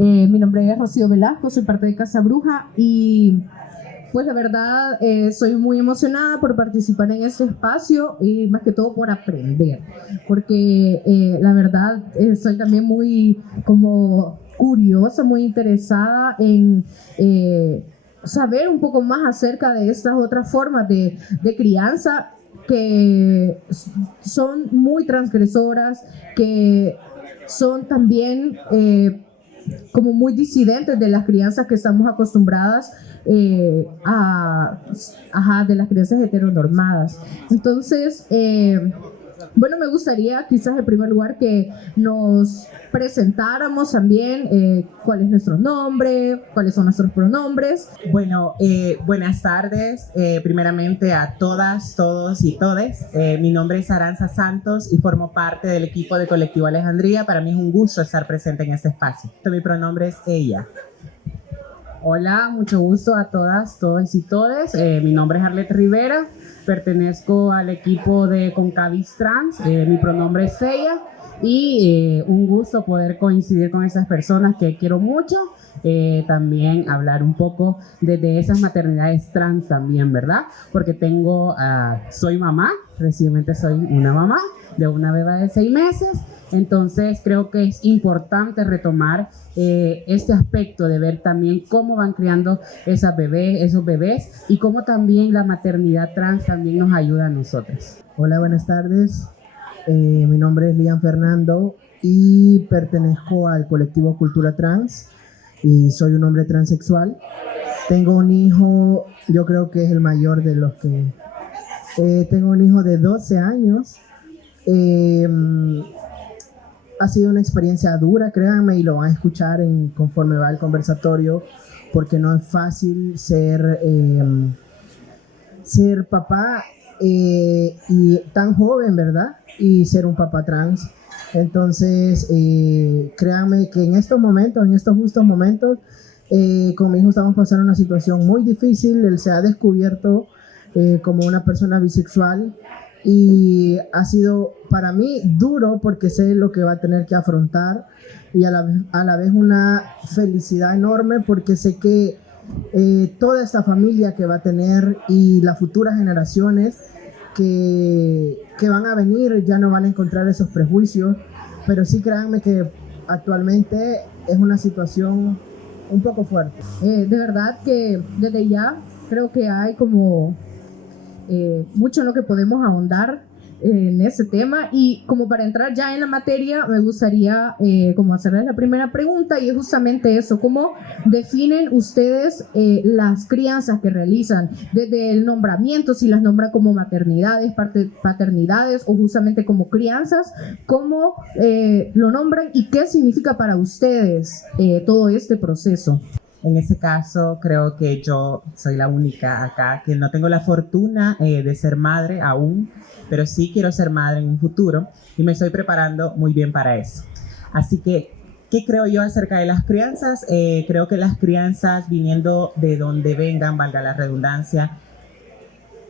Mi nombre es Rocío Velasco, soy parte de Casa Bruja y pues la verdad soy muy emocionada por participar en este espacio y más que todo por aprender, porque la verdad soy también muy como curiosa, muy interesada en saber un poco más acerca de estas otras formas de crianza que son muy transgresoras, que son también como muy disidentes de las crianzas que estamos acostumbradas de las crianzas heteronormadas. Entonces, bueno, me gustaría quizás en primer lugar que nos presentáramos también cuál es nuestro nombre, cuáles son nuestros pronombres. Bueno, buenas tardes, primeramente a todas, todos y todes. Mi nombre es Aranza Santos y formo parte del equipo de Colectivo Alejandría. Para mí es un gusto estar presente en este espacio. Mi pronombre es ella. Hola, mucho gusto a todas, todos y todes. Mi nombre es Arlette Rivera, pertenezco al equipo de Concavis Trans, mi pronombre es ella y un gusto poder coincidir con esas personas que quiero mucho. También hablar un poco de esas maternidades trans también, ¿verdad? Porque soy mamá, recientemente soy una mamá de una beba de 6 meses. Entonces creo que es importante retomar este aspecto de ver también cómo van criando esos bebés y cómo también la maternidad trans también nos ayuda a nosotros. Hola, buenas tardes. Mi nombre es Lian Fernando y pertenezco al colectivo Cultura Trans y soy un hombre transexual. Tengo un hijo, yo creo que es el mayor de los que... tengo un hijo de 12 años. Ha sido una experiencia dura, créanme, y lo van a escuchar conforme va el conversatorio, porque no es fácil ser papá y tan joven, ¿verdad? Y ser un papá trans. Entonces, créanme que en estos justos momentos, con mi hijo estamos pasando una situación muy difícil. Él se ha descubierto como una persona bisexual. Y ha sido para mí duro porque sé lo que va a tener que afrontar y a la vez una felicidad enorme porque sé que toda esta familia que va a tener y las futuras generaciones que van a venir ya no van a encontrar esos prejuicios, pero sí créanme que actualmente es una situación un poco fuerte. De verdad que desde ya creo que hay como mucho en lo que podemos ahondar en ese tema, y como para entrar ya en la materia me gustaría como hacerles la primera pregunta, y es justamente eso: ¿cómo definen ustedes las crianzas que realizan? Desde el nombramiento, si las nombran como maternidades, paternidades o justamente como crianzas, ¿cómo lo nombran y qué significa para ustedes todo este proceso? En ese caso, creo que yo soy la única acá que no tengo la fortuna de ser madre aún, pero sí quiero ser madre en un futuro y me estoy preparando muy bien para eso. Así que, ¿qué creo yo acerca de las crianzas? Creo que las crianzas, viniendo de donde vengan, valga la redundancia,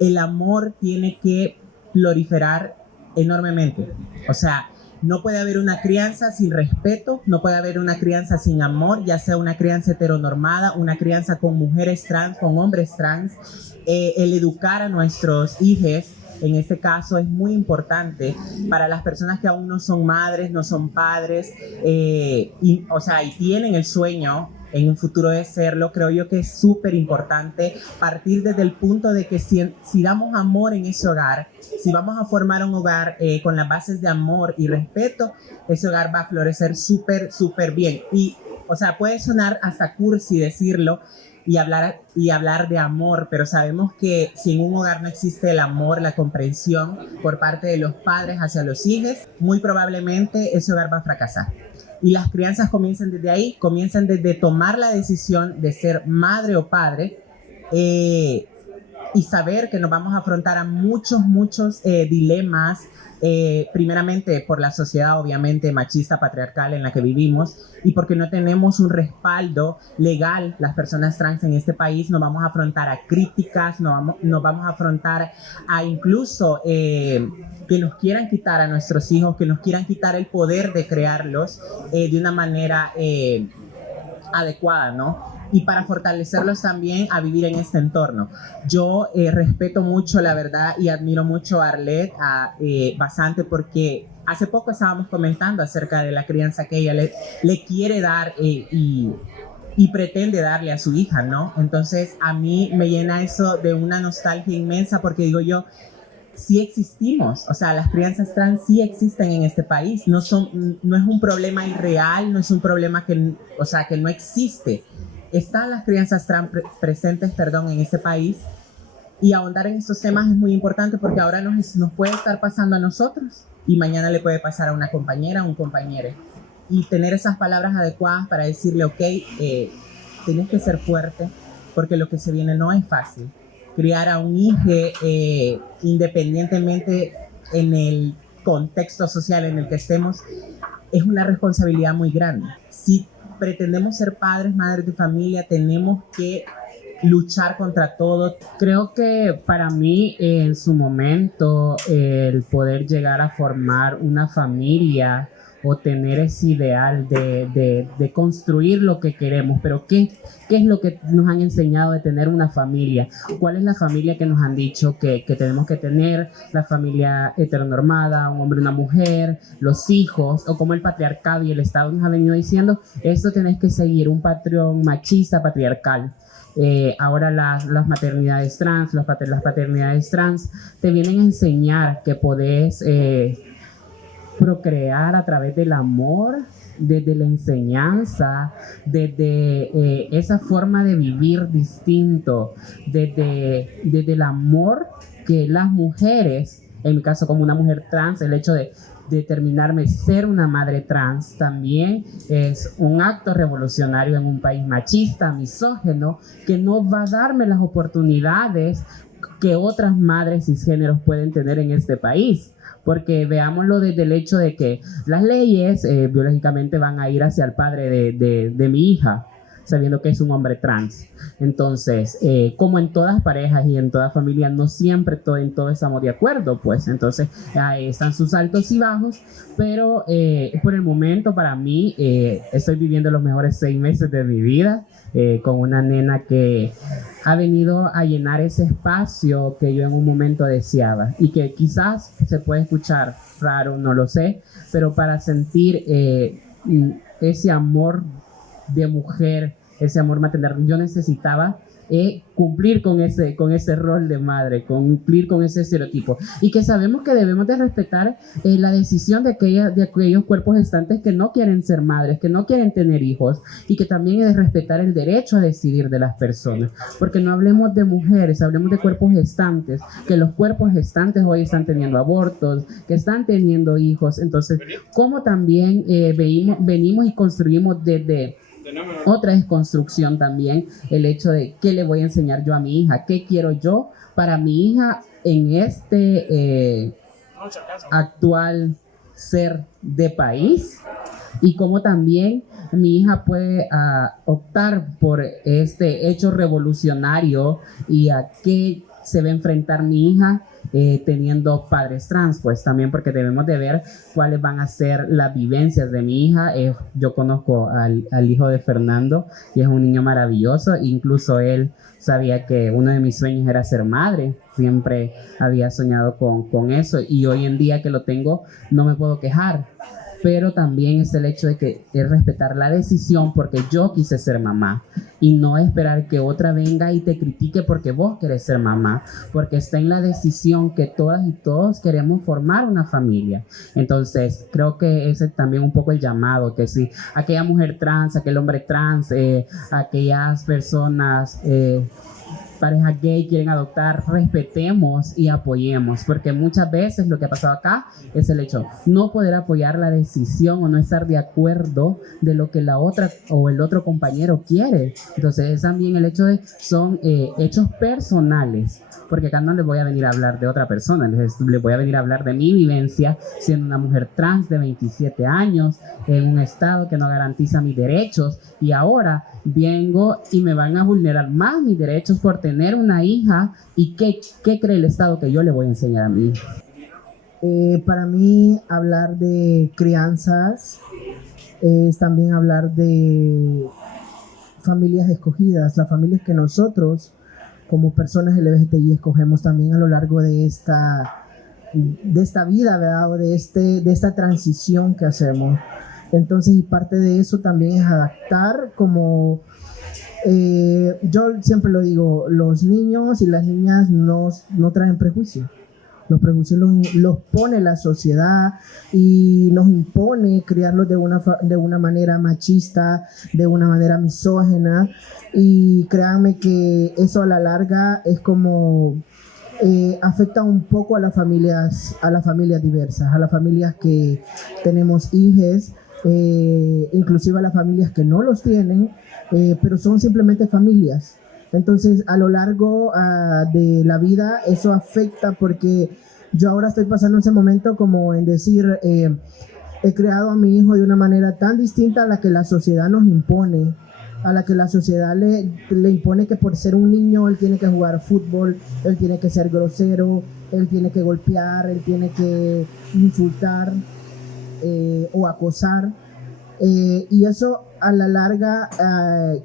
el amor tiene que proliferar enormemente. O sea, no puede haber una crianza sin respeto, no puede haber una crianza sin amor, ya sea una crianza heteronormada, una crianza con mujeres trans, con hombres trans. El educar a nuestros hijos, en este caso, es muy importante para las personas que aún no son madres, no son padres, y tienen el sueño en un futuro de serlo. Creo yo que es súper importante partir desde el punto de que si damos amor en ese hogar, si vamos a formar un hogar con las bases de amor y respeto, ese hogar va a florecer súper, súper bien. Y, puede sonar hasta cursi decirlo y hablar de amor, pero sabemos que si en un hogar no existe el amor, la comprensión por parte de los padres hacia los hijos, muy probablemente ese hogar va a fracasar. Y las crianzas comienzan desde ahí, comienzan desde tomar la decisión de ser madre o padre, y saber que nos vamos a afrontar a muchos dilemas, primeramente por la sociedad obviamente machista, patriarcal en la que vivimos, y porque no tenemos un respaldo legal. Las personas trans en este país nos vamos a afrontar a críticas, nos vamos a afrontar a incluso que nos quieran quitar a nuestros hijos, que nos quieran quitar el poder de crearlos de una manera adecuada, ¿no? Y para fortalecerlos también a vivir en este entorno. Yo respeto mucho, la verdad, y admiro mucho a Arlette bastante, porque hace poco estábamos comentando acerca de la crianza que ella le quiere dar y pretende darle a su hija, ¿no? Entonces a mí me llena eso de una nostalgia inmensa, porque digo yo, sí existimos, o sea, las crianzas trans sí existen en este país, no es un problema irreal, no es un problema que no existe. Están las crianzas trans presentes, en este país, y ahondar en estos temas es muy importante, porque ahora nos puede estar pasando a nosotros y mañana le puede pasar a una compañera, a un compañero. Y tener esas palabras adecuadas para decirle, ok, tienes que ser fuerte, porque lo que se viene no es fácil. Criar a un hijo, independientemente en el contexto social en el que estemos, es una responsabilidad muy grande. Si pretendemos ser padres, madres de familia, tenemos que luchar contra todo. Creo que para mí en su momento el poder llegar a formar una familia o tener ese ideal de construir lo que queremos, pero ¿qué es lo que nos han enseñado de tener una familia? ¿Cuál es la familia que nos han dicho que tenemos que tener? La familia heteronormada, un hombre y una mujer, los hijos, o como el patriarcado y el Estado nos ha venido diciendo, esto tenés que seguir un patrón machista, patriarcal. Ahora las maternidades trans, las paternidades trans te vienen a enseñar que podés procrear a través del amor, desde la enseñanza, desde esa forma de vivir distinto, desde el amor que las mujeres, en mi caso como una mujer trans, el hecho de determinarme ser una madre trans también es un acto revolucionario en un país machista, misógino, que no va a darme las oportunidades que otras madres cisgéneros pueden tener en este país. Porque veámoslo desde el hecho de que las leyes biológicamente van a ir hacia el padre de mi hija, sabiendo que es un hombre trans. Entonces, como en todas parejas y en toda familia, no siempre en todo estamos de acuerdo, pues. Entonces, ahí están sus altos y bajos, pero por el momento, para mí, estoy viviendo los mejores 6 meses de mi vida con una nena que ha venido a llenar ese espacio que yo en un momento deseaba y que quizás se puede escuchar raro, no lo sé, pero para sentir ese amor de mujer, ese amor maternal, yo necesitaba cumplir con ese rol de madre, cumplir con ese estereotipo, y que sabemos que debemos de respetar la decisión de aquellos cuerpos gestantes que no quieren ser madres, que no quieren tener hijos, y que también es de respetar el derecho a decidir de las personas, porque no hablemos de mujeres, hablemos de cuerpos gestantes, que los cuerpos gestantes hoy están teniendo abortos, que están teniendo hijos. Entonces, como también venimos y construimos desde otra desconstrucción también el hecho de qué le voy a enseñar yo a mi hija, qué quiero yo para mi hija en este actual ser de país, y cómo también mi hija puede optar por este hecho revolucionario y a qué se va a enfrentar mi hija teniendo padres trans, pues también, porque debemos de ver cuáles van a ser las vivencias de mi hija. Yo conozco al hijo de Fernando y es un niño maravilloso, incluso él sabía que uno de mis sueños era ser madre, siempre había soñado con eso, y hoy en día que lo tengo no me puedo quejar. Pero también es el hecho de que es respetar la decisión, porque yo quise ser mamá, y no esperar que otra venga y te critique porque vos querés ser mamá, porque está en la decisión que todas y todos queremos formar una familia. Entonces creo que ese es también un poco el llamado, que si aquella mujer trans, aquel hombre trans, aquellas personas parejas gay quieren adoptar, respetemos y apoyemos, porque muchas veces lo que ha pasado acá es el hecho no poder apoyar la decisión o no estar de acuerdo de lo que la otra o el otro compañero quiere. Entonces es también el hecho de son hechos personales, porque acá no les voy a venir a hablar de otra persona, les voy a venir a hablar de mi vivencia siendo una mujer trans de 27 años en un estado que no garantiza mis derechos, y ahora vengo y me van a vulnerar más mis derechos por tener una hija. ¿Y qué cree el Estado que yo le voy a enseñar a mi hija? Para mí, hablar de crianzas es también hablar de familias escogidas, las familias que nosotros como personas LGBTI escogemos también a lo largo de esta vida, ¿verdad? O de esta transición que hacemos. Entonces, y parte de eso también es adaptar como... yo siempre lo digo, los niños y las niñas no traen prejuicios. Los prejuicios los pone la sociedad y nos impone criarlos de una manera machista, de una manera misógina. Y créanme que eso a la larga es como... afecta un poco a las familias diversas, a las familias que tenemos hijos, inclusive a las familias que no los tienen, pero son simplemente familias. Entonces, a lo largo de la vida, eso afecta porque yo ahora estoy pasando ese momento como en decir, he creado a mi hijo de una manera tan distinta a la que la sociedad nos impone, a la que la sociedad le impone que por ser un niño él tiene que jugar fútbol, él tiene que ser grosero, él tiene que golpear, él tiene que insultar o acosar. Y eso a la larga,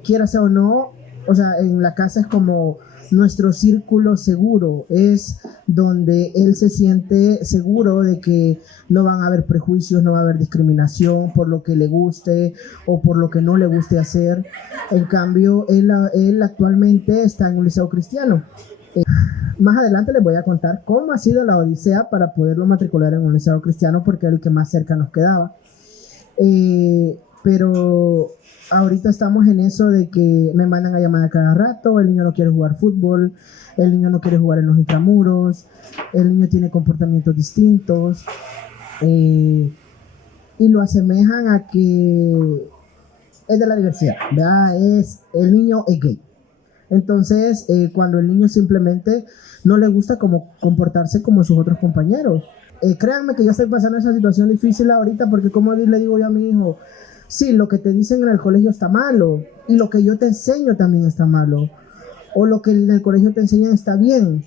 quiera sea o no, o sea, en la casa es como nuestro círculo seguro, es donde él se siente seguro de que no van a haber prejuicios, no va a haber discriminación por lo que le guste o por lo que no le guste hacer. En cambio, él actualmente está en un liceo cristiano. Más adelante les voy a contar cómo ha sido la odisea para poderlo matricular en un liceo cristiano, porque era el que más cerca nos quedaba. Pero ahorita estamos en eso de que me mandan a llamar a cada rato, el niño no quiere jugar fútbol, el niño no quiere jugar en los intramuros, el niño tiene comportamientos distintos, y lo asemejan a que es de la diversidad, ¿verdad? El niño es gay. Entonces, cuando el niño simplemente no le gusta como comportarse como sus otros compañeros. Créanme que yo estoy pasando esa situación difícil ahorita, porque como le digo yo a mi hijo, sí, lo que te dicen en el colegio está malo, y lo que yo te enseño también está malo, o lo que en el colegio te enseñan está bien,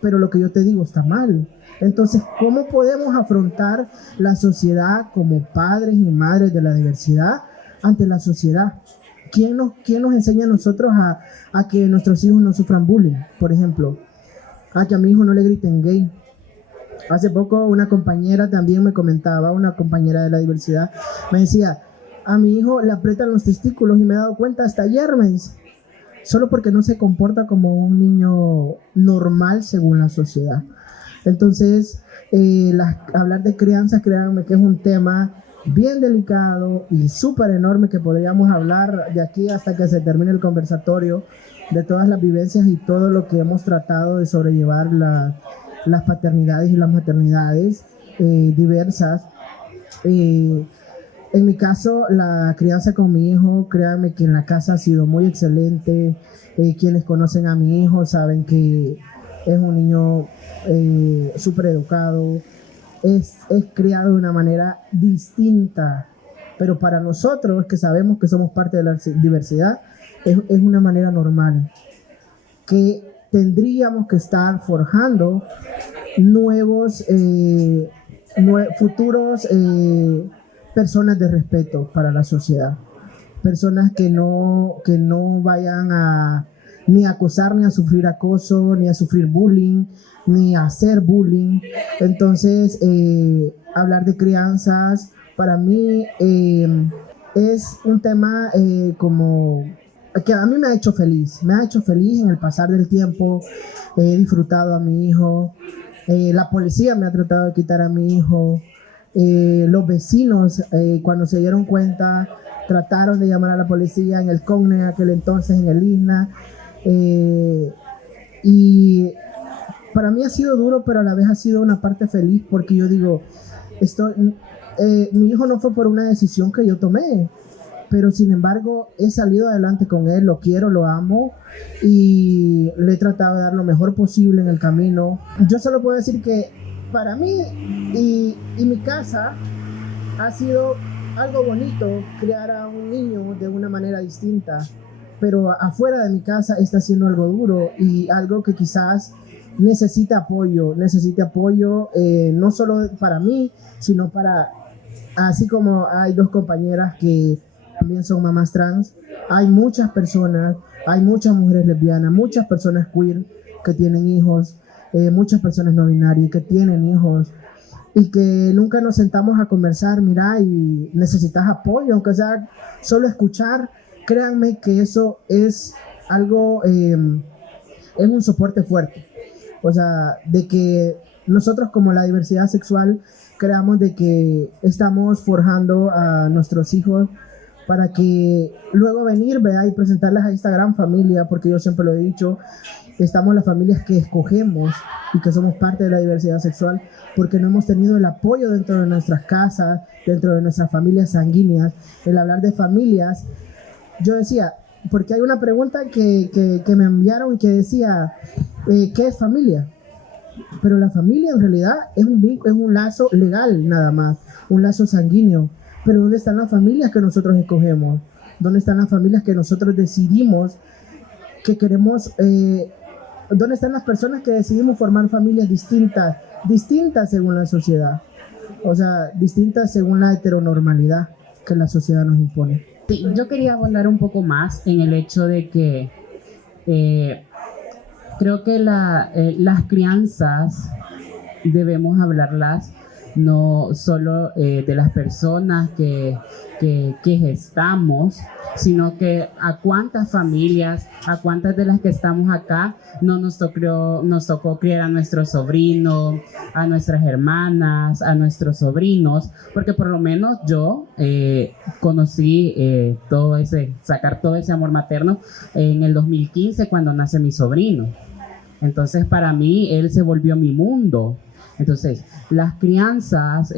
pero lo que yo te digo está mal. Entonces, ¿cómo podemos afrontar la sociedad como padres y madres de la diversidad ante la sociedad? ¿Quién nos enseña a nosotros a que nuestros hijos no sufran bullying, por ejemplo? A que a mi hijo no le griten gay. Hace poco una compañera también me comentaba, una compañera de la diversidad, me decía, a mi hijo le aprietan los testículos y me he dado cuenta hasta ayer, me dice, solo porque no se comporta como un niño normal según la sociedad. Entonces, hablar de crianza, créanme que es un tema bien delicado y súper enorme, que podríamos hablar de aquí hasta que se termine el conversatorio, de todas las vivencias y todo lo que hemos tratado de sobrellevar las paternidades y las maternidades diversas. En mi caso, la crianza con mi hijo, créanme que en la casa ha sido muy excelente. Quienes conocen a mi hijo saben que es un niño súper educado, es criado de una manera distinta, pero para nosotros que sabemos que somos parte de la diversidad, es una manera normal, que tendríamos que estar forjando nuevos futuros personas de respeto para la sociedad, personas que no vayan a ni a acosar, ni a sufrir acoso, ni a sufrir bullying, ni a hacer bullying. Entonces, hablar de crianzas para mí es un tema como que a mí me ha hecho feliz en el pasar del tiempo. He disfrutado a mi hijo, la policía me ha tratado de quitar a mi hijo, los vecinos cuando se dieron cuenta trataron de llamar a la policía en el CONE, en aquel entonces en el ISNA, y para mí ha sido duro, pero a la vez ha sido una parte feliz, porque yo digo, mi hijo no fue por una decisión que yo tomé, pero sin embargo he salido adelante con él, lo quiero, lo amo y le he tratado de dar lo mejor posible en el camino. Yo solo puedo decir que para mí y mi casa ha sido algo bonito criar a un niño de una manera distinta, pero afuera de mi casa está siendo algo duro y algo que quizás necesita apoyo, no solo para mí, sino para, así como hay dos compañeras que también son mamás trans. Hay muchas personas, hay muchas mujeres lesbianas, muchas personas queer que tienen hijos, muchas personas no binarias que tienen hijos y que nunca nos sentamos a conversar, mira, y necesitas apoyo, aunque sea solo escuchar. Créanme que eso es algo, es un soporte fuerte. O sea, de que nosotros como la diversidad sexual creamos de que estamos forjando a nuestros hijos para que luego venir, vea, y presentarles a esta gran familia, porque yo siempre lo he dicho, estamos las familias que escogemos y que somos parte de la diversidad sexual porque no hemos tenido el apoyo dentro de nuestras casas, dentro de nuestras familias sanguíneas. El hablar de familias, yo decía, porque hay una pregunta que me enviaron que decía, ¿qué es familia? Pero la familia en realidad es un lazo legal nada más, un lazo sanguíneo. Pero ¿dónde están las familias que nosotros escogemos? ¿Dónde están las familias que nosotros decidimos que queremos? ¿Dónde están las personas que decidimos formar familias distintas según la sociedad? O sea, distintas según la heteronormalidad que la sociedad nos impone. Sí, yo quería abundar un poco más en el hecho de que creo que las crianzas debemos hablarlas no solo de las personas que gestamos, sino que a cuántas familias, a cuántas de las que estamos acá nos tocó criar a nuestros sobrinos, a nuestras hermanas, a nuestros sobrinos, porque por lo menos yo conocí sacar todo ese amor materno en el 2015 cuando nace mi sobrino. Entonces para mí él se volvió mi mundo. Entonces, las crianzas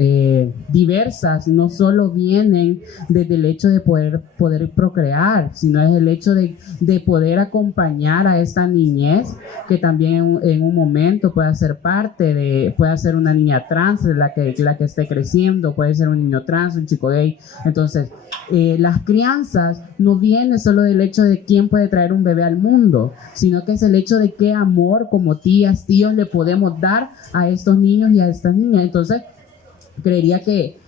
diversas no solo vienen desde el hecho de poder procrear, sino es el hecho de poder acompañar a esta niñez que también en un momento pueda ser puede ser una niña trans, la que esté creciendo, puede ser un niño trans, un chico gay. Entonces, las crianzas no vienen solo del hecho de quién puede traer un bebé al mundo, sino que es el hecho de qué amor como tías, tíos le podemos dar a estos niños y a estas niñas. Entonces, creería que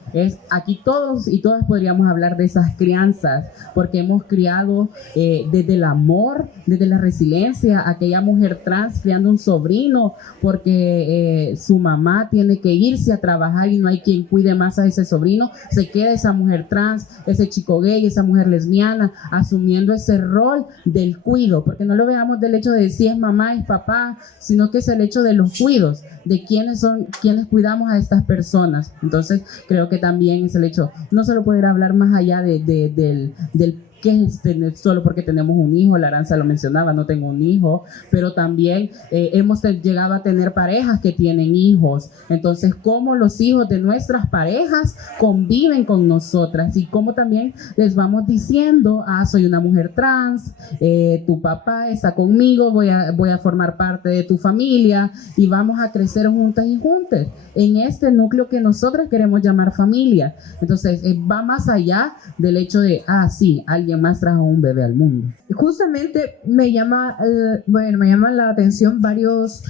aquí todos y todas podríamos hablar de esas crianzas, porque hemos criado desde el amor, desde la resiliencia, aquella mujer trans criando un sobrino porque su mamá tiene que irse a trabajar y no hay quien cuide más a ese sobrino, se queda esa mujer trans, ese chico gay, esa mujer lesbiana, asumiendo ese rol del cuido, porque no lo veamos del hecho de si es mamá, es papá, sino que es el hecho de los cuidos, de quienes cuidamos a estas personas. Entonces creo que también es el hecho, no solo poder hablar más allá del que es tener solo porque tenemos un hijo. La Aranza lo mencionaba, no tengo un hijo, pero también hemos llegado a tener parejas que tienen hijos. Entonces, cómo los hijos de nuestras parejas conviven con nosotras y cómo también les vamos diciendo, soy una mujer trans, tu papá está conmigo, voy a formar parte de tu familia y vamos a crecer juntas y juntos en este núcleo que nosotras queremos llamar familia. Entonces, va más allá del hecho de, sí, alguien más trajo un bebé al mundo. Justamente me llama la atención varios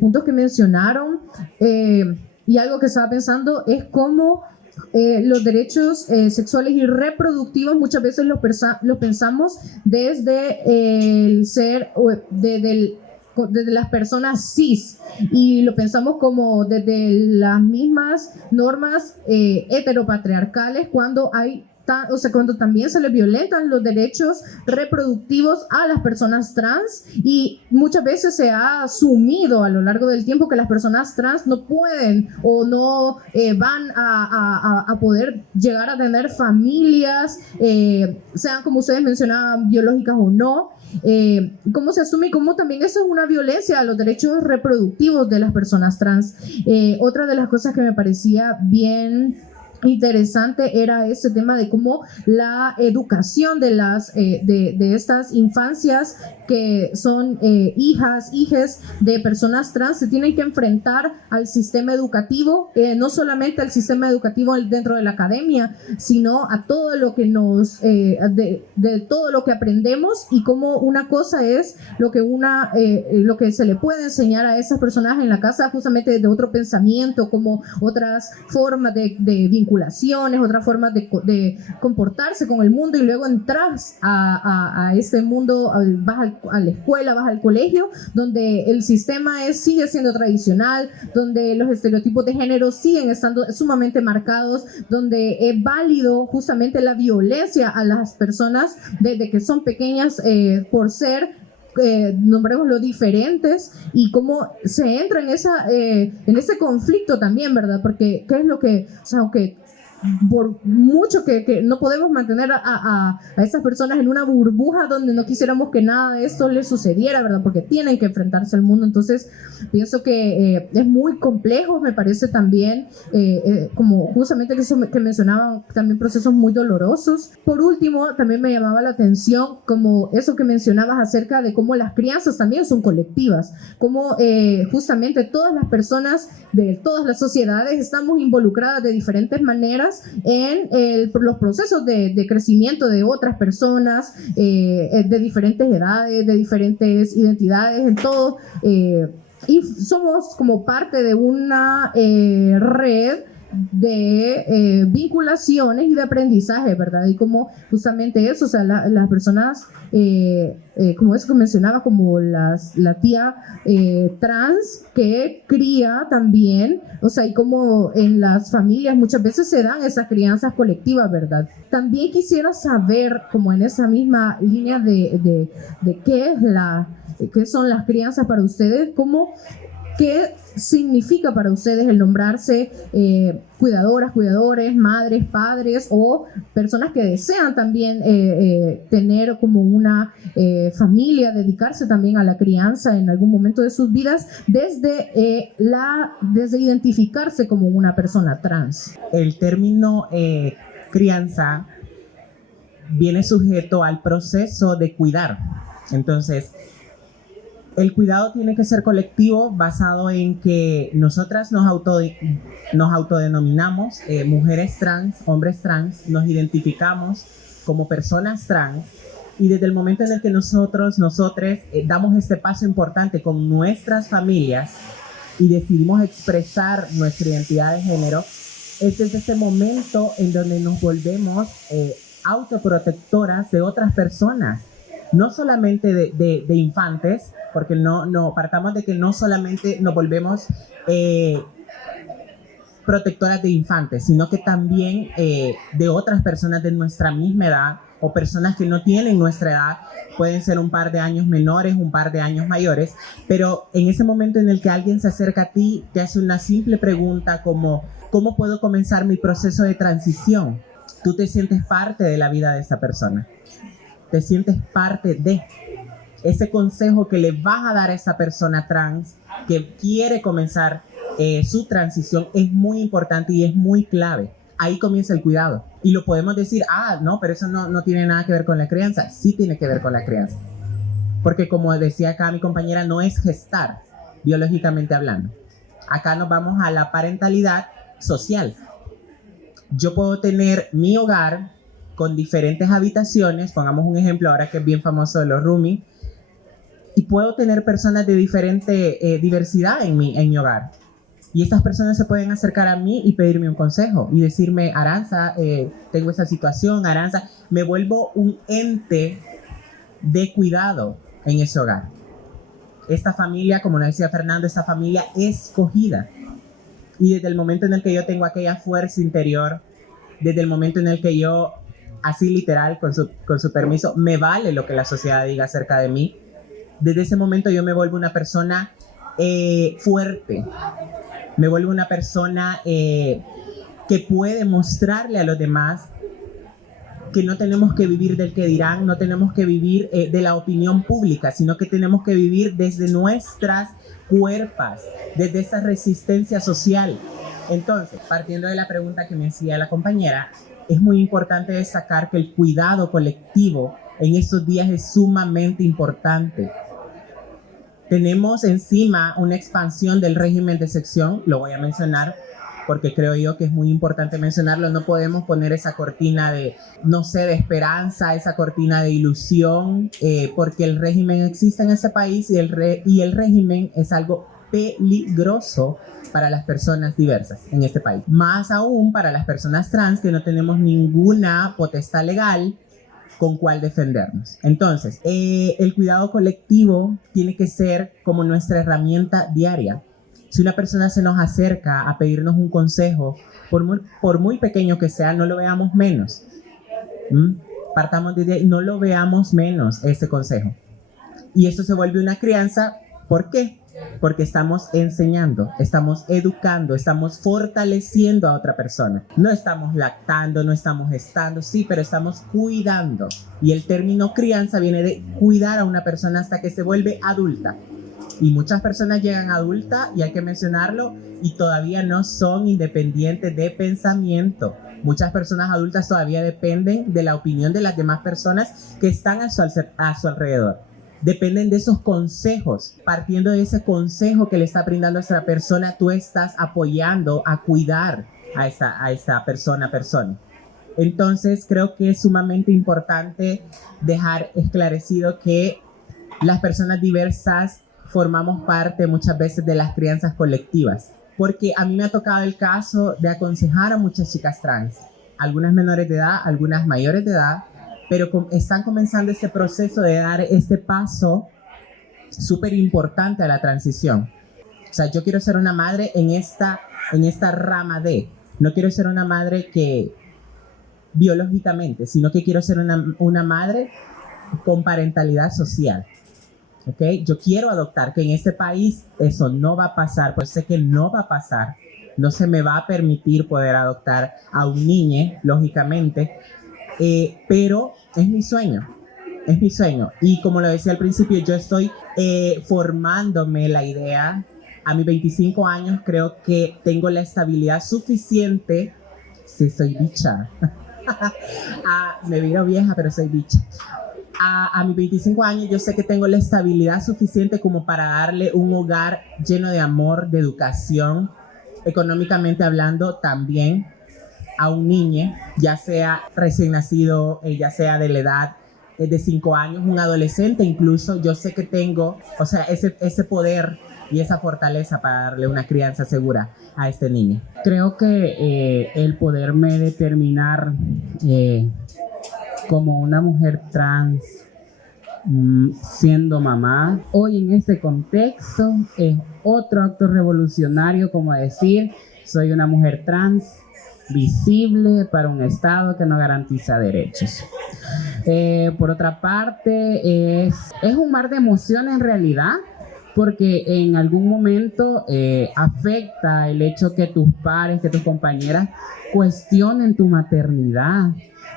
puntos que mencionaron, y algo que estaba pensando es cómo los derechos sexuales y reproductivos muchas veces los pensamos desde el ser, desde las personas cis, y lo pensamos como desde las mismas normas heteropatriarcales, cuando cuando también se les violentan los derechos reproductivos a las personas trans, y muchas veces se ha asumido a lo largo del tiempo que las personas trans no pueden o no van a poder llegar a tener familias, sean como ustedes mencionaban, biológicas o no. Cómo se asume y cómo también eso es una violencia a los derechos reproductivos de las personas trans. Otra de las cosas que me parecía bien interesante era ese tema de cómo la educación de estas infancias que son hijes de personas trans se tienen que enfrentar al sistema educativo, no solamente al sistema educativo dentro de la academia, sino a todo lo que de todo lo que aprendemos, y cómo una cosa es lo que se le puede enseñar a esas personas en la casa justamente de otro pensamiento, como otras formas de vincular vinculaciones, otras formas de comportarse con el mundo, y luego entras a este mundo, vas a la escuela, vas al colegio, donde el sistema sigue siendo tradicional, donde los estereotipos de género siguen estando sumamente marcados, donde es válido justamente la violencia a las personas desde que son pequeñas por ser nombrémoslo diferentes, y cómo se entra en ese conflicto también, ¿verdad? Porque qué es lo que, o sea, aunque por mucho que no podemos mantener a estas personas en una burbuja donde no quisiéramos que nada de esto les sucediera, ¿verdad? Porque tienen que enfrentarse al mundo. Entonces pienso que es muy complejo, me parece también, como justamente que mencionaban también procesos muy dolorosos. Por último, también me llamaba la atención como eso que mencionabas acerca de cómo las crianzas también son colectivas, cómo justamente todas las personas de todas las sociedades estamos involucradas de diferentes maneras en los procesos de crecimiento de otras personas, de diferentes edades, de diferentes identidades, en todo, y somos como parte de una red de vinculaciones y de aprendizaje, ¿verdad? Y como justamente eso, o sea, las personas, como eso que mencionaba, como la tía trans que cría también, o sea, y como en las familias muchas veces se dan esas crianzas colectivas, ¿verdad? También quisiera saber, como en esa misma línea de qué son las crianzas para ustedes, ¿qué significa para ustedes el nombrarse cuidadoras, cuidadores, madres, padres, o personas que desean también tener como una familia, dedicarse también a la crianza en algún momento de sus vidas, desde identificarse como una persona trans? El término crianza viene sujeto al proceso de cuidar. Entonces, el cuidado tiene que ser colectivo, basado en que nosotras nos autodenominamos mujeres trans, hombres trans, nos identificamos como personas trans, y desde el momento en el que nosotros damos este paso importante con nuestras familias y decidimos expresar nuestra identidad de género, es desde ese momento en donde nos volvemos autoprotectoras de otras personas. No solamente de infantes, porque no partamos de que no solamente nos volvemos protectoras de infantes, sino que también de otras personas de nuestra misma edad, o personas que no tienen nuestra edad, pueden ser un par de años menores, un par de años mayores, pero en ese momento en el que alguien se acerca a ti, te hace una simple pregunta como: ¿cómo puedo comenzar mi proceso de transición? Tú te sientes parte de la vida de esa persona. Te sientes parte de ese consejo que le vas a dar a esa persona trans que quiere comenzar su transición. Es muy importante y es muy clave. Ahí comienza el cuidado. Y lo podemos decir, no, pero eso no tiene nada que ver con la crianza. Sí tiene que ver con la crianza. Porque como decía acá mi compañera, no es gestar, biológicamente hablando. Acá nos vamos a la parentalidad social. Yo puedo tener mi hogar con diferentes habitaciones, pongamos un ejemplo ahora que es bien famoso de los roomies, y puedo tener personas de diferente diversidad en mi hogar. Y estas personas se pueden acercar a mí y pedirme un consejo y decirme: Aranza, tengo esa situación, Aranza, me vuelvo un ente de cuidado en ese hogar. Esta familia, como nos decía Fernando, esta familia escogida. Y desde el momento en el que yo tengo aquella fuerza interior, desde el momento en el que yo, así literal, con su permiso, me vale lo que la sociedad diga acerca de mí, desde ese momento yo me vuelvo una persona fuerte, me vuelvo una persona que puede mostrarle a los demás que no tenemos que vivir del que dirán, no tenemos que vivir de la opinión pública, sino que tenemos que vivir desde nuestras cuerpas, desde esa resistencia social. Entonces, partiendo de la pregunta que me hacía la compañera, es muy importante destacar que el cuidado colectivo en estos días es sumamente importante. Tenemos encima una expansión del régimen de sección, lo voy a mencionar porque creo yo que es muy importante mencionarlo. No podemos poner esa cortina de, no sé, de esperanza, esa cortina de ilusión, porque el régimen existe en ese país y el régimen es algo peligroso para las personas diversas en este país. Más aún para las personas trans que no tenemos ninguna potestad legal con cuál defendernos. Entonces, el cuidado colectivo tiene que ser como nuestra herramienta diaria. Si una persona se nos acerca a pedirnos un consejo, por muy pequeño que sea, no lo veamos menos. Partamos de ahí, no lo veamos menos ese consejo. Y eso se vuelve una crianza. ¿Por qué? Porque estamos enseñando, estamos educando, estamos fortaleciendo a otra persona. No estamos lactando, no estamos gestando, sí, pero estamos cuidando. Y el término crianza viene de cuidar a una persona hasta que se vuelve adulta. Y muchas personas llegan adultas, y hay que mencionarlo, y todavía no son independientes de pensamiento. Muchas personas adultas todavía dependen de la opinión de las demás personas que están a su alrededor. Dependen de esos consejos. Partiendo de ese consejo que le está brindando a esta persona, tú estás apoyando a cuidar a esta persona. Entonces, creo que es sumamente importante dejar esclarecido que las personas diversas formamos parte muchas veces de las crianzas colectivas. Porque a mí me ha tocado el caso de aconsejar a muchas chicas trans, algunas menores de edad, algunas mayores de edad, pero están comenzando este proceso de dar este paso súper importante a la transición. O sea, yo quiero ser una madre en esta rama de, no quiero ser una madre que biológicamente, sino que quiero ser una madre con parentalidad social. ¿Okay? Yo quiero adoptar, que en este país eso no va a pasar, pues sé que no va a pasar, no se me va a permitir poder adoptar a un niño, lógicamente, pero es mi sueño. Y como lo decía al principio, yo estoy formándome la idea. A mis 25 años creo que tengo la estabilidad suficiente. Sí, soy bicha. Me viro vieja, pero soy bicha. A mis 25 años yo sé que tengo la estabilidad suficiente como para darle un hogar lleno de amor, de educación, económicamente hablando también, a un niño, ya sea recién nacido, ya sea de la edad de 5 años, un adolescente incluso. Yo sé que tengo, o sea, ese poder y esa fortaleza para darle una crianza segura a este niño. Creo que el poderme determinar como una mujer trans, siendo mamá, hoy en este contexto es otro acto revolucionario, como decir, soy una mujer trans visible para un Estado que no garantiza derechos. Por otra parte, es un mar de emociones en realidad, porque en algún momento afecta el hecho que tus pares, que tus compañeras cuestionen tu maternidad,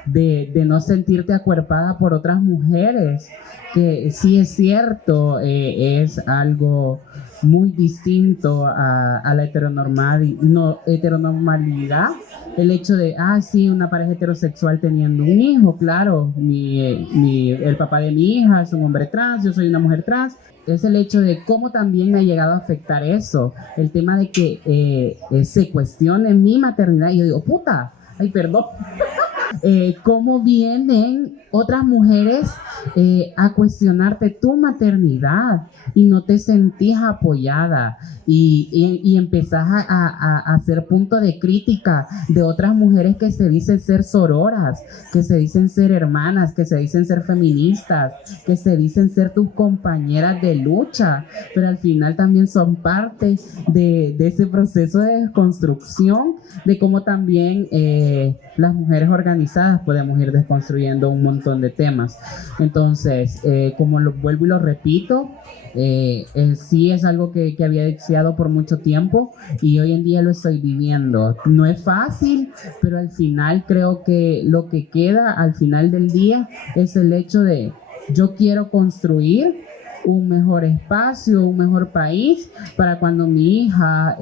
de no sentirte acuerpada por otras mujeres, que sí es cierto, es algo muy distinto a la heteronormalidad, el hecho de, sí, una pareja heterosexual teniendo un hijo, claro, el papá de mi hija es un hombre trans, yo soy una mujer trans. Es el hecho de cómo también me ha llegado a afectar eso, el tema de que se cuestione mi maternidad, y yo digo, puta, ay, perdón. Cómo vienen otras mujeres a cuestionarte tu maternidad y no te sentís apoyada y empezás a hacer punto de crítica de otras mujeres que se dicen ser sororas, que se dicen ser hermanas, que se dicen ser feministas, que se dicen ser tus compañeras de lucha, pero al final también son parte de ese proceso de desconstrucción, de cómo también las mujeres organizadas podemos ir desconstruyendo un montón de temas. Entonces, como lo vuelvo y lo repito, sí es algo que había deseado por mucho tiempo y hoy en día lo estoy viviendo. No es fácil, pero al final creo que lo que queda al final del día es el hecho de yo quiero construir un mejor espacio, un mejor país para cuando mi hija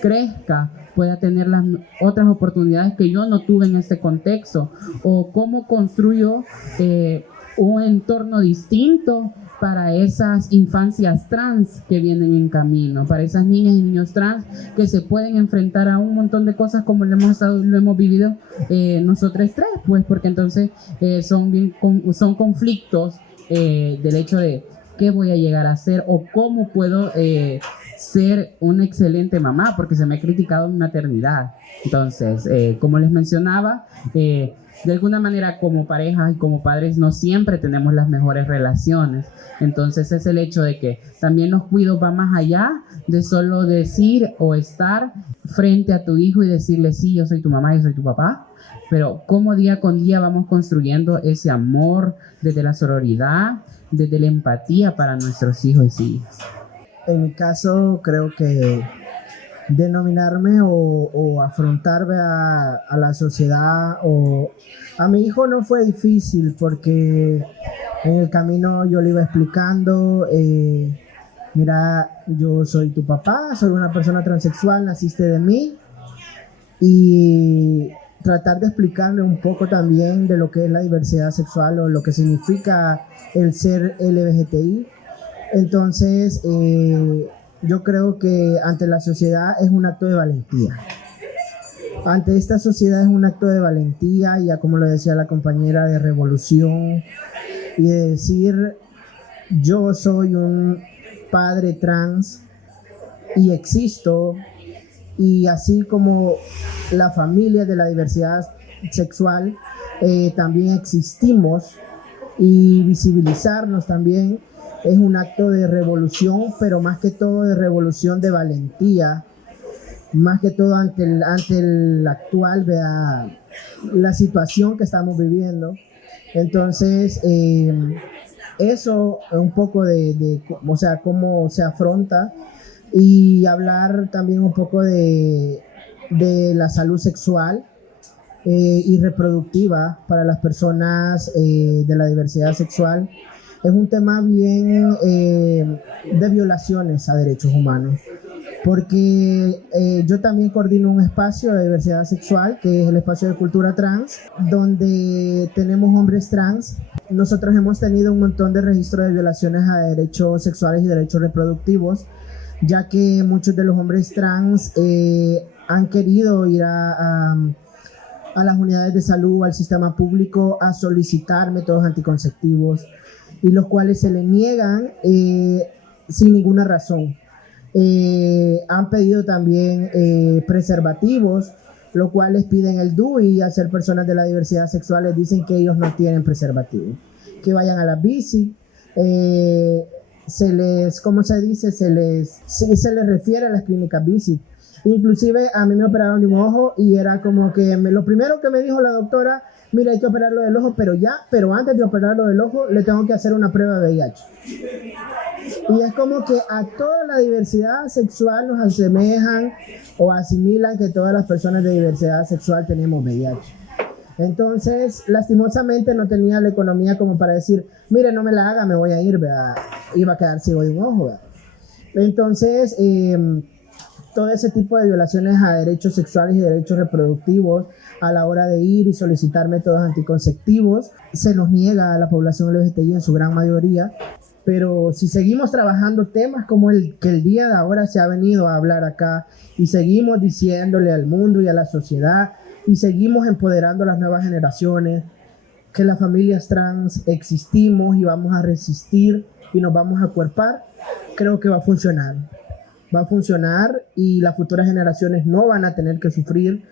crezca pueda tener las otras oportunidades que yo no tuve en este contexto, o cómo construyo un entorno distinto para esas infancias trans que vienen en camino, para esas niñas y niños trans que se pueden enfrentar a un montón de cosas como lo hemos vivido nosotros tres, pues porque entonces son conflictos del hecho de qué voy a llegar a hacer o cómo puedo ser una excelente mamá porque se me ha criticado mi maternidad. Entonces, como les mencionaba, de alguna manera como pareja y como padres no siempre tenemos las mejores relaciones. Entonces es el hecho de que también los cuidos va más allá de solo decir o estar frente a tu hijo y decirle sí, yo soy tu mamá, yo soy tu papá, pero cómo día con día vamos construyendo ese amor desde la sororidad, desde la empatía para nuestros hijos y hijas. En mi caso, creo que denominarme o afrontarme a la sociedad o a mi hijo no fue difícil porque en el camino yo le iba explicando, mira, yo soy tu papá, soy una persona transexual, naciste de mí, y tratar de explicarle un poco también de lo que es la diversidad sexual o lo que significa el ser LGBTI. Entonces, yo creo que ante la sociedad es un acto de valentía. Ante esta sociedad es un acto de valentía, ya como lo decía la compañera, de revolución y de decir, yo soy un padre trans y existo, y así como la familia de la diversidad sexual, también existimos, y visibilizarnos también es un acto de revolución, pero más que todo de revolución de valentía, más que todo ante el actual, ¿verdad?, la situación que estamos viviendo. Entonces, eso un poco o sea, cómo se afronta, y hablar también un poco de la salud sexual y reproductiva para las personas de la diversidad sexual. Es un tema bien de violaciones a derechos humanos, porque yo también coordino un espacio de diversidad sexual, que es el espacio de cultura trans, donde tenemos hombres trans. Nosotros hemos tenido un montón de registros de violaciones a derechos sexuales y derechos reproductivos, ya que muchos de los hombres trans han querido ir a las unidades de salud, al sistema público, a solicitar métodos anticonceptivos, y los cuales se le niegan sin ninguna razón. Han pedido también preservativos, los cuales piden el DUI, y al ser personas de la diversidad sexual les dicen que ellos no tienen preservativo. Que vayan a la bici, ¿cómo se dice? Se les refiere a las clínicas bici. Inclusive a mí me operaron de un ojo y era como que lo primero que me dijo la doctora, mira, hay que operarlo del ojo, pero antes de operarlo del ojo le tengo que hacer una prueba de VIH. Y es como que a toda la diversidad sexual nos asemejan o asimilan que todas las personas de diversidad sexual tenemos VIH. Entonces, lastimosamente no tenía la economía como para decir, mire, no me la haga, me voy a ir, ¿verdad? Iba a quedar ciego de un ojo, ¿verdad? Entonces, todo ese tipo de violaciones a derechos sexuales y derechos reproductivos a la hora de ir y solicitar métodos anticonceptivos se nos niega a la población LGBTI en su gran mayoría. Pero si seguimos trabajando temas como el que el día de ahora se ha venido a hablar acá, y seguimos diciéndole al mundo y a la sociedad, y seguimos empoderando a las nuevas generaciones, que las familias trans existimos y vamos a resistir y nos vamos a acuerpar, creo que va a funcionar. Va a funcionar, y las futuras generaciones no van a tener que sufrir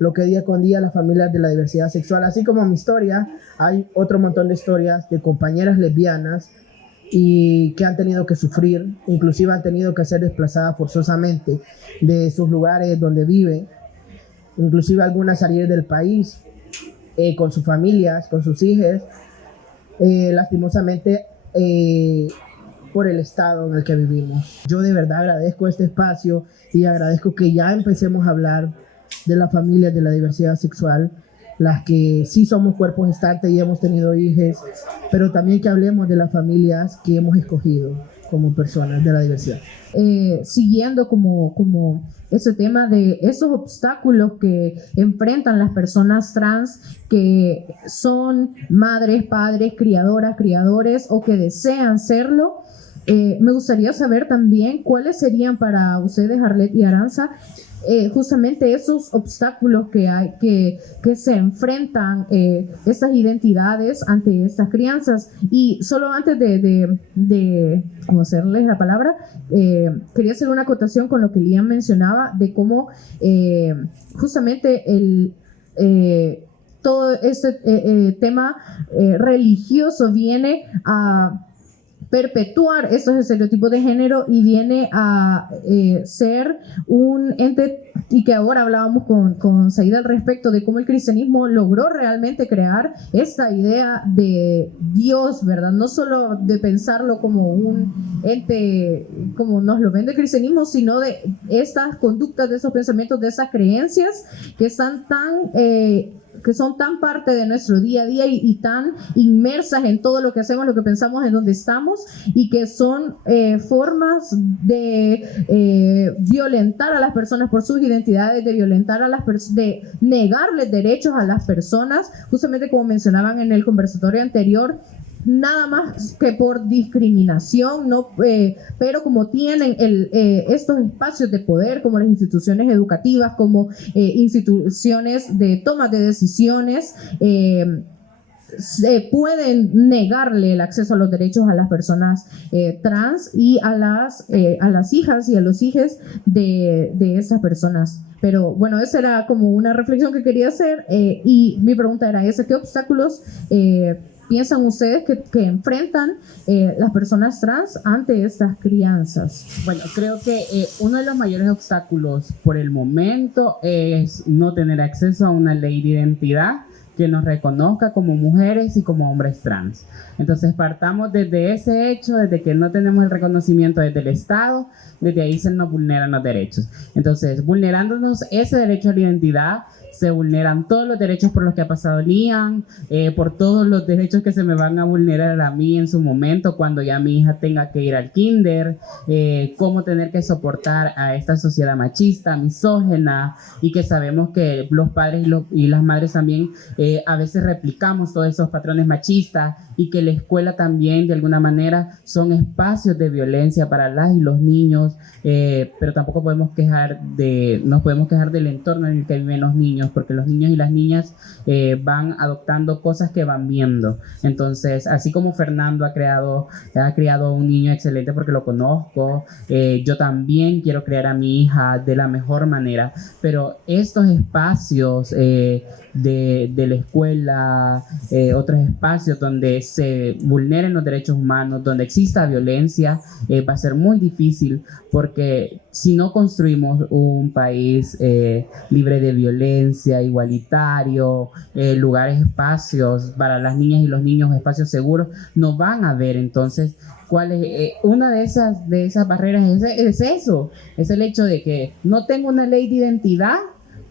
lo que día con día las familias de la diversidad sexual. Así como mi historia, hay otro montón de historias de compañeras lesbianas y que han tenido que sufrir, inclusive han tenido que ser desplazadas forzosamente de sus lugares donde viven, inclusive algunas salir del país con sus familias, con sus hijos, lastimosamente por el estado en el que vivimos. Yo de verdad agradezco este espacio y agradezco que ya empecemos a hablar de las familias de la diversidad sexual, las que sí somos cuerpos gestantes y hemos tenido hijos, pero también que hablemos de las familias que hemos escogido como personas de la diversidad. Siguiendo como ese tema de esos obstáculos que enfrentan las personas trans que son madres, padres, criadoras, criadores o que desean serlo, Me gustaría saber también cuáles serían para ustedes, Arlet y Aranza, justamente esos obstáculos que hay, que se enfrentan estas identidades ante estas crianzas. Y solo antes de ¿cómo hacerles la palabra? Quería hacer una acotación con lo que Liam mencionaba de cómo justamente todo este tema religioso viene a perpetuar estos estereotipos de género y viene a ser un ente, y que ahora hablábamos con Saida al respecto de cómo el cristianismo logró realmente crear esta idea de Dios, ¿verdad? No solo de pensarlo como un ente, como nos lo vende el cristianismo, sino de estas conductas, de esos pensamientos, de esas creencias que están que son tan parte de nuestro día a día y tan inmersas en todo lo que hacemos, lo que pensamos, en donde estamos, y que son formas de violentar a las personas por sus identidades, de violentar a las personas, de negarles derechos a las personas, justamente como mencionaban en el conversatorio anterior, nada más que por discriminación, no, pero como tienen estos espacios de poder, como las instituciones educativas, como instituciones de toma de decisiones, se pueden negarle el acceso a los derechos a las personas trans y a las hijas y a los hijos de esas personas. Pero bueno, esa era como una reflexión que quería hacer, y mi pregunta era esa: ¿qué obstáculos piensan ustedes que enfrentan las personas trans ante estas crianzas? Bueno, creo que uno de los mayores obstáculos por el momento es no tener acceso a una ley de identidad que nos reconozca como mujeres y como hombres trans. Entonces partamos desde ese hecho, desde que no tenemos el reconocimiento desde el Estado, desde ahí se nos vulneran los derechos. Entonces, vulnerándonos ese derecho a la identidad, se vulneran todos los derechos por los que ha pasado Liam, por todos los derechos que se me van a vulnerar a mí en su momento cuando ya mi hija tenga que ir al kinder, cómo tener que soportar a esta sociedad machista, misógena, y que sabemos que los padres y las madres también a veces replicamos todos esos patrones machistas, y que la escuela también de alguna manera son espacios de violencia para las y los niños, pero tampoco nos podemos quejar del entorno en el que viven los niños, porque los niños y las niñas van adoptando cosas que van viendo. Entonces, así como Fernando ha criado un niño excelente porque lo conozco, yo también quiero criar a mi hija de la mejor manera, pero estos espacios de la escuela, otros espacios donde se vulneren los derechos humanos, donde exista violencia, va a ser muy difícil, porque si no construimos un país libre de violencia, igualitario, lugares, espacios para las niñas y los niños, espacios seguros, no van a haber. Entonces, ¿cuál es? Una de esas barreras es eso, es el hecho de que no tengo una ley de identidad.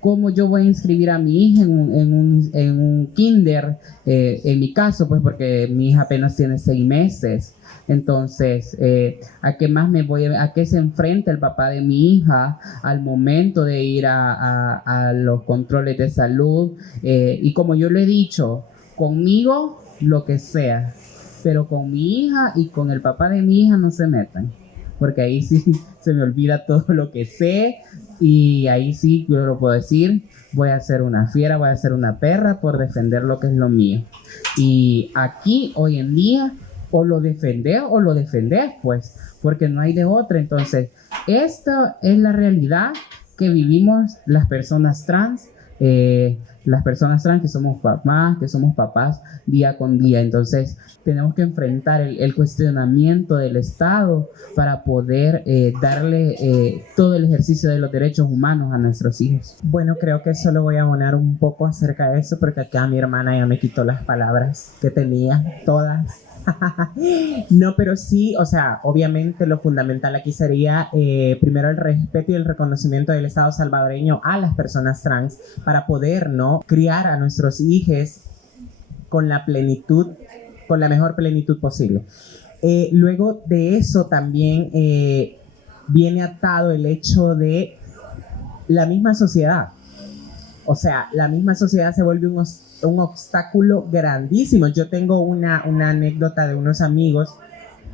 ¿Cómo yo voy a inscribir a mi hija en un kinder? En mi caso, pues porque mi hija apenas tiene 6 meses. Entonces, ¿a qué se enfrenta el papá de mi hija al momento de ir a los controles de salud? Y como yo lo he dicho, conmigo lo que sea, pero con mi hija y con el papá de mi hija no se metan, porque ahí sí se me olvida todo lo que sé, y ahí sí yo lo puedo decir, voy a ser una fiera, voy a ser una perra por defender lo que es lo mío. Y aquí hoy en día o lo defendés pues, porque no hay de otra. Entonces, esta es la realidad que vivimos las personas trans que somos mamás, que somos papás día con día. Entonces tenemos que enfrentar el cuestionamiento del Estado para poder darle todo el ejercicio de los derechos humanos a nuestros hijos. Bueno, creo que solo voy a abonar un poco acerca de eso, porque acá mi hermana ya me quitó las palabras que tenía, todas. No, pero sí, o sea, obviamente lo fundamental aquí sería primero el respeto y el reconocimiento del Estado salvadoreño a las personas trans, para poder, ¿no?, criar a nuestros hijos con la plenitud, con la mejor plenitud posible. Luego de eso también viene atado el hecho de la misma sociedad. O sea, la misma sociedad se vuelve un obstáculo grandísimo. Yo tengo una anécdota de unos amigos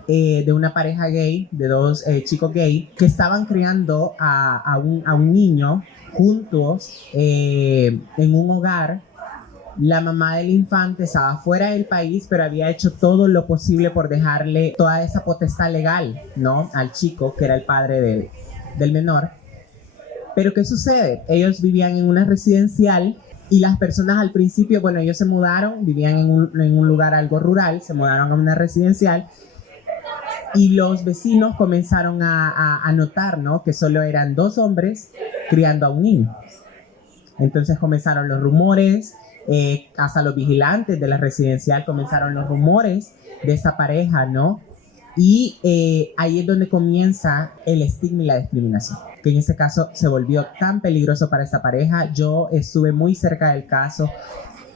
de una pareja gay, de dos chicos gay, que estaban criando a un niño juntos en un hogar. La mamá del infante estaba fuera del país, pero había hecho todo lo posible por dejarle toda esa potestad legal, ¿no? Al chico, que era el padre del menor. Pero ¿qué sucede? Ellos vivían en una residencial y las personas al principio, bueno, ellos se mudaron, vivían en un lugar algo rural, se mudaron a una residencial y los vecinos comenzaron a notar, ¿no? Que solo eran dos hombres criando a un niño. Entonces comenzaron los rumores. Hasta los vigilantes de la residencial comenzaron los rumores de esta pareja, ¿no? Y ahí es donde comienza el estigma y la discriminación, que en este caso se volvió tan peligroso para esta pareja. Yo estuve muy cerca del caso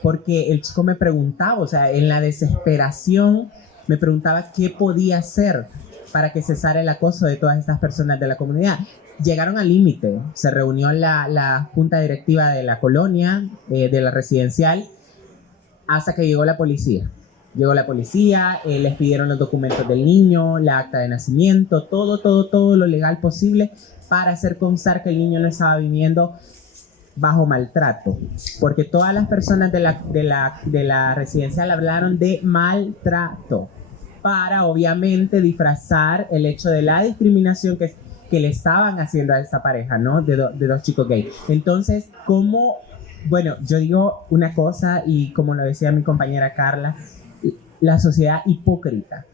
porque el chico me preguntaba, o sea, en la desesperación, me preguntaba qué podía hacer para que cesara el acoso de todas estas personas de la comunidad. Llegaron al límite, se reunió la junta directiva de la colonia, de la residencial, hasta que llegó la policía. Llegó la policía, les pidieron los documentos del niño, la acta de nacimiento, todo lo legal posible para hacer constar que el niño no estaba viviendo bajo maltrato. Porque todas las personas de la residencial hablaron de maltrato, para obviamente disfrazar el hecho de la discriminación que le estaban haciendo a esta pareja, ¿no? De dos chicos gay. Entonces, bueno, yo digo una cosa y como lo decía mi compañera Carla, la sociedad hipócrita.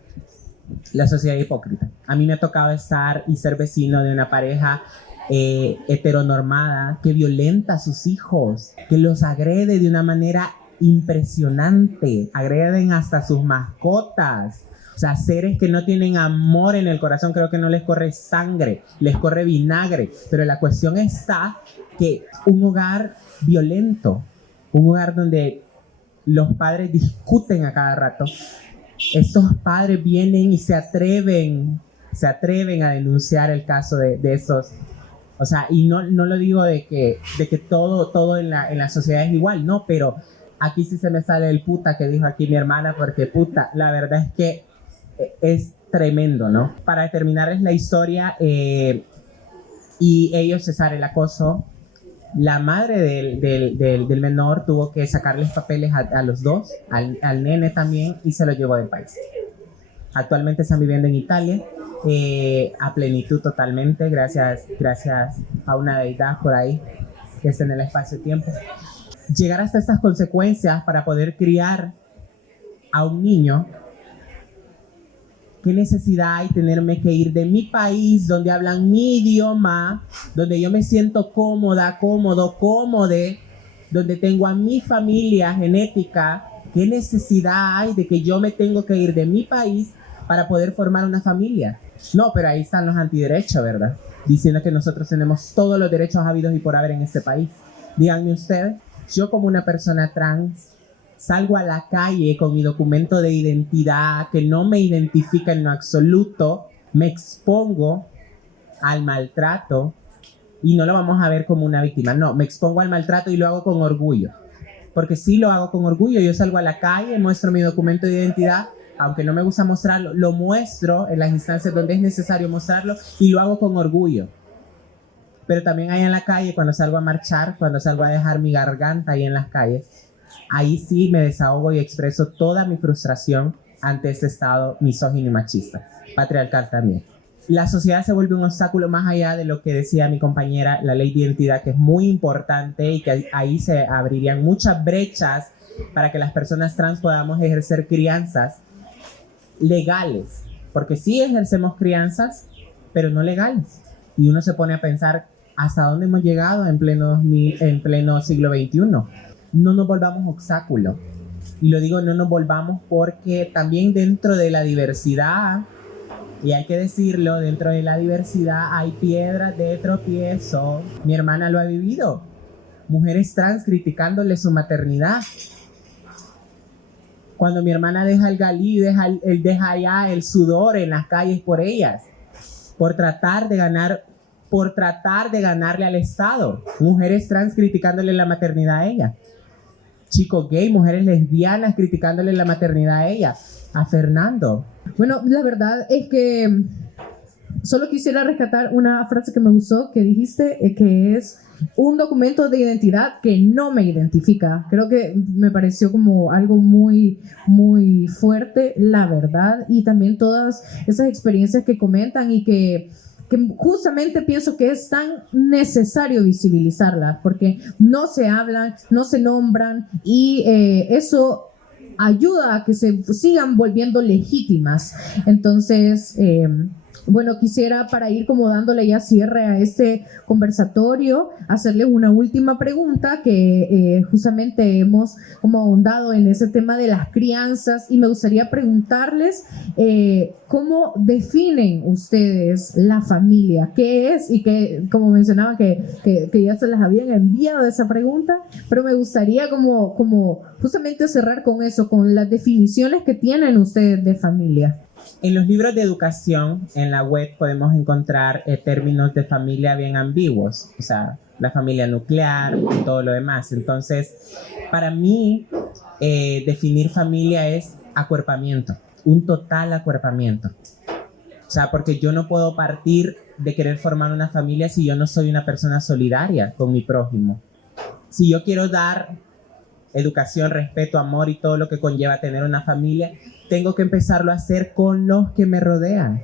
La sociedad hipócrita. A mí me ha tocado estar y ser vecino de una pareja heteronormada que violenta a sus hijos, que los agrede de una manera impresionante, agreden hasta sus mascotas. O sea, seres que no tienen amor en el corazón, creo que no les corre sangre, les corre vinagre. Pero la cuestión está que un hogar violento, un hogar donde los padres discuten a cada rato, estos padres vienen y se atreven a denunciar el caso de estos. O sea, y no lo digo de que todo en la sociedad es igual, no, pero aquí sí se me sale el puta que dijo aquí mi hermana, porque puta, la verdad es que es tremendo, ¿no? Para terminarles la historia, y ellos cesar el acoso, la madre del menor tuvo que sacarles papeles a los dos, al nene también, y se lo llevó del país. Actualmente están viviendo en Italia, a plenitud totalmente, gracias a una deidad por ahí que está en el espacio-tiempo. Llegar hasta estas consecuencias para poder criar a un niño. ¿Qué necesidad hay tenerme que ir de mi país, donde hablan mi idioma, donde yo me siento cómoda, cómode, donde tengo a mi familia genética? ¿Qué necesidad hay de que yo me tengo que ir de mi país para poder formar una familia? No, pero ahí están los antiderechos, ¿verdad? Diciendo que nosotros tenemos todos los derechos habidos y por haber en este país. Díganme ustedes, yo como una persona trans, salgo a la calle con mi documento de identidad que no me identifica en lo absoluto, me expongo al maltrato y no lo vamos a ver como una víctima, no, me expongo al maltrato y lo hago con orgullo, porque sí lo hago con orgullo. Yo salgo a la calle, muestro mi documento de identidad, aunque no me gusta mostrarlo, lo muestro en las instancias donde es necesario mostrarlo y lo hago con orgullo. Pero también ahí en la calle, cuando salgo a marchar, cuando salgo a dejar mi garganta ahí en las calles, ahí sí me desahogo y expreso toda mi frustración ante este estado misógino y machista, patriarcal también. La sociedad se vuelve un obstáculo más allá de lo que decía mi compañera, la ley de identidad, que es muy importante y que ahí se abrirían muchas brechas para que las personas trans podamos ejercer crianzas legales, porque sí ejercemos crianzas, pero no legales. Y uno se pone a pensar hasta dónde hemos llegado en pleno siglo XXI. No nos volvamos obstáculo. Y lo digo, no nos volvamos porque también dentro de la diversidad, y hay que decirlo, dentro de la diversidad hay piedras de tropiezo. Mi hermana lo ha vivido. Mujeres trans criticándole su maternidad. Cuando mi hermana deja el galí, deja allá el sudor en las calles por ellas, por tratar de ganarle al Estado. Mujeres trans criticándole la maternidad a ella. Chicos gay, mujeres lesbianas criticándole la maternidad a ella, a Fernando. Bueno, la verdad es que solo quisiera rescatar una frase que me gustó, que dijiste, que es un documento de identidad que no me identifica. Creo que me pareció como algo muy, muy fuerte, la verdad, y también todas esas experiencias que comentan y que justamente pienso que es tan necesario visibilizarlas, porque no se hablan, no se nombran, y eso ayuda a que se sigan volviendo legítimas. Entonces, bueno, quisiera, para ir como dándole ya cierre a este conversatorio, hacerle una última pregunta que justamente hemos como ahondado en ese tema de las crianzas, y me gustaría preguntarles cómo definen ustedes la familia, qué es, y que como mencionaba que ya se les habían enviado esa pregunta, pero me gustaría como justamente cerrar con eso, con las definiciones que tienen ustedes de familia. En los libros de educación, en la web, podemos encontrar términos de familia bien ambiguos, o sea, la familia nuclear y todo lo demás. Entonces, para mí, definir familia es acuerpamiento, un total acuerpamiento. O sea, porque yo no puedo partir de querer formar una familia si yo no soy una persona solidaria con mi prójimo. Si yo quiero dar educación, respeto, amor y todo lo que conlleva tener una familia, tengo que empezarlo a hacer con los que me rodean.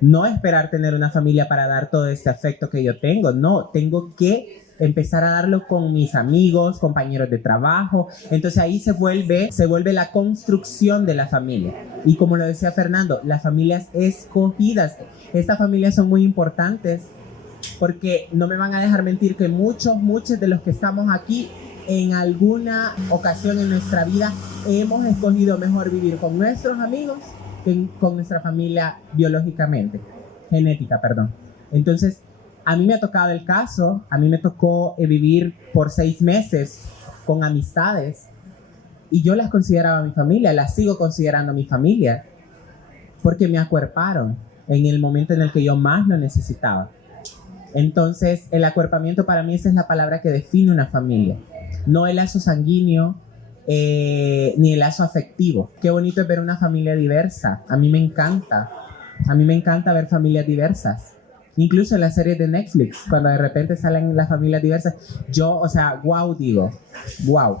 No esperar tener una familia para dar todo este afecto que yo tengo. No, tengo que empezar a darlo con mis amigos, compañeros de trabajo. Entonces ahí se vuelve la construcción de la familia. Y como lo decía Fernando, las familias escogidas. Estas familias son muy importantes porque no me van a dejar mentir que muchos de los que estamos aquí en alguna ocasión en nuestra vida hemos escogido mejor vivir con nuestros amigos que con nuestra familia genética, perdón. Entonces, a mí me ha tocado el caso, a mí me tocó vivir por 6 meses con amistades y yo las consideraba mi familia, las sigo considerando mi familia, porque me acuerparon en el momento en el que yo más lo necesitaba. Entonces, el acuerpamiento para mí esa es la palabra que define una familia. No el lazo sanguíneo, ni el lazo afectivo. Qué bonito es ver una familia diversa. A mí me encanta. A mí me encanta ver familias diversas. Incluso en las series de Netflix, cuando de repente salen las familias diversas, yo, o sea, wow, digo, wow.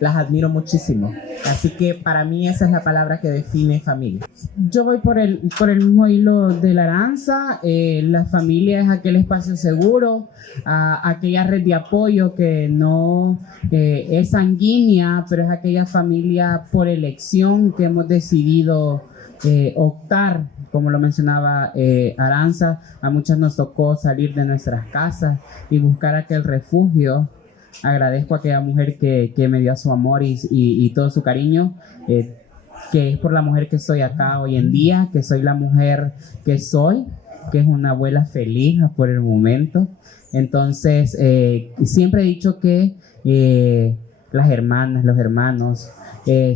Las admiro muchísimo. Así que para mí esa es la palabra que define familia. Yo voy por el mismo hilo de la Aranza. La familia es aquel espacio seguro, aquella red de apoyo que no es sanguínea, pero es aquella familia por elección que hemos decidido optar, como lo mencionaba Aranza. A muchas nos tocó salir de nuestras casas y buscar aquel refugio. Agradezco a aquella mujer que me dio su amor y todo su cariño, que es por la mujer que soy acá hoy en día, que soy la mujer que soy, que es una abuela feliz por el momento. Entonces, siempre he dicho que las hermanas, los hermanos,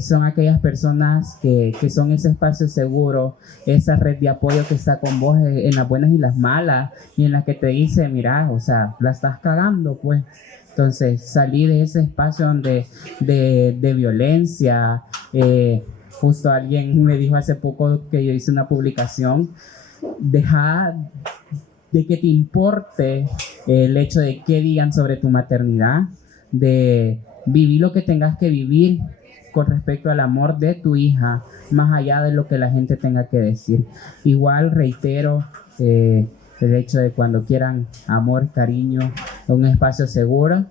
son aquellas personas que son ese espacio seguro, esa red de apoyo que está con vos en las buenas y las malas, y en las que te dice, mira, o sea, la estás cagando, pues. Entonces, salí de ese espacio de violencia. Justo alguien me dijo hace poco que yo hice una publicación, deja de que te importe el hecho de qué digan sobre tu maternidad, de vivir lo que tengas que vivir con respecto al amor de tu hija, más allá de lo que la gente tenga que decir. Igual reitero el hecho de cuando quieran amor, cariño, un espacio seguro,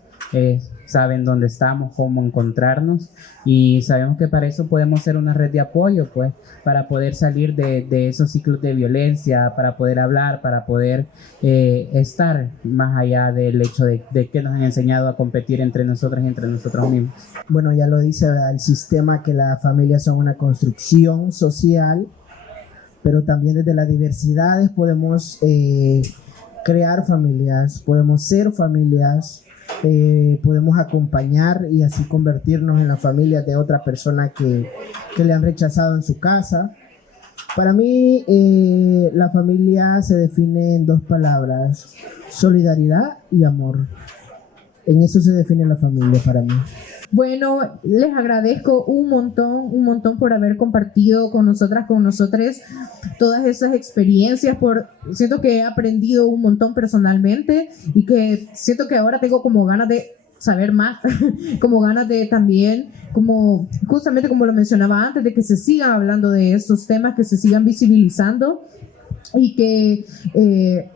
saben dónde estamos, cómo encontrarnos, y sabemos que para eso podemos ser una red de apoyo, pues, para poder salir de esos ciclos de violencia, para poder hablar, para poder estar más allá del hecho de que nos han enseñado a competir entre nosotros y entre nosotros mismos. Bueno, ya lo dice el sistema, que las familias son una construcción social, pero también desde las diversidades podemos crear familias, podemos ser familias, podemos acompañar y así convertirnos en la familia de otra persona que le han rechazado en su casa. Para mí, la familia se define en 2 palabras: solidaridad y amor. En eso se define la familia para mí. Bueno, les agradezco un montón por haber compartido con nosotras, con nosotros todas esas experiencias. Siento que he aprendido un montón personalmente y que siento que ahora tengo como ganas de saber más, como ganas de también, como justamente como lo mencionaba antes, de que se sigan hablando de estos temas, que se sigan visibilizando y que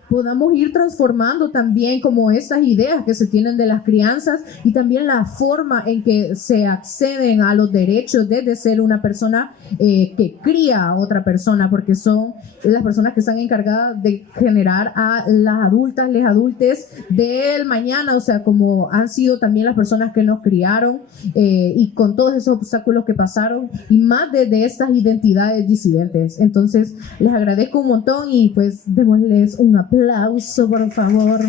podamos ir transformando también como estas ideas que se tienen de las crianzas y también la forma en que se acceden a los derechos desde ser una persona que cría a otra persona, porque son las personas que están encargadas de generar a las adultas, les adultes del mañana, o sea, como han sido también las personas que nos criaron y con todos esos obstáculos que pasaron y más desde estas identidades disidentes. Entonces, les agradezco un montón y pues démosles un aplauso, por favor.